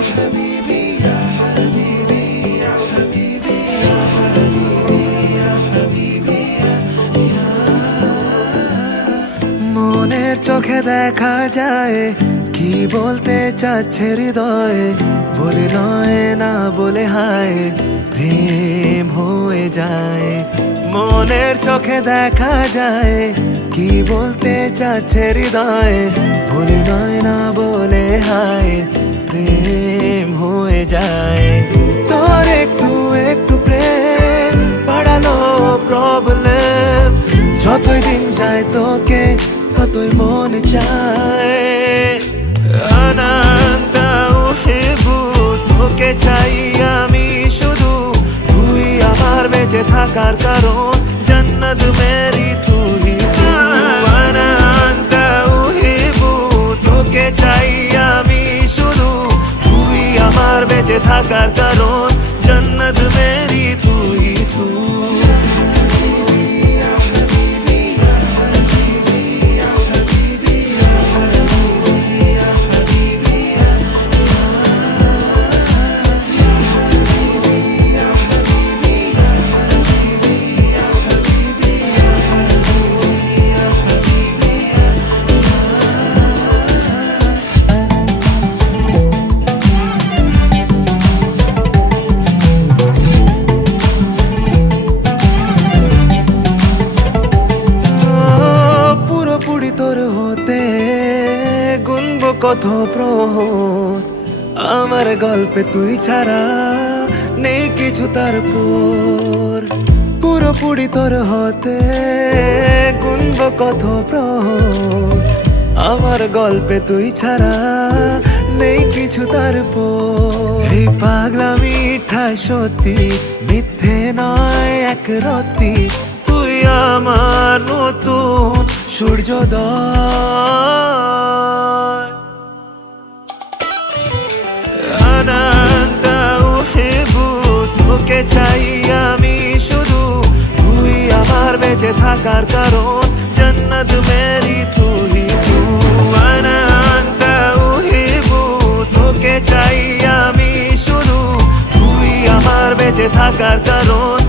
حبيبي يا حبيبي يا حبيبي يا حبيبي يا حبيبي يا মনের চোখে দেখা যায় কি বলতে চাচ্ছে হৃদয়ে বলে নয় না বলে হায় প্রেম হয়ে যায় মনের চোখে দেখা যায় কি বলতে চাচ্ছে হৃদয়ে বলে নয় না বলে হায় প্রেম হয়ে যায় তোর একটু একটু প্রেম বাড়ালো প্রবলেম যতই দিন যায় তোকে ততই মন চায় আনন্দা উহিবু তোকে চাই আমি শুধু তুই আমার বেঁচে থাকার কারণ জান্নাত মেরি তুই আনন্দা উহিবু তোকে চাই আমি শুধু তুই আমার বেঁচে থাকার কারণ জান্নাত মেরি তুই কত প্রহর আমার গল্পে তুই ছাড়া নেই কিছু তারপর পুরোপুরি তোর হতে গুনব কত প্রহর আমার গল্পে তুই ছাড়া নেই কিছু তারপর এই পাগলামিটা সত্যি মিথ্যে নয় এক রতি তুই আমার নতুন সূর্যোদয় আনন্দা উহিবু তোকে চাই আমি শুধু তুই আমার বেঁচে থাকার কারণ জান্নাত মেরি তুই আনন্দা উহিবু তোকে চাই আমি শুধু তুই আমার বেঁচে থাকার কারণ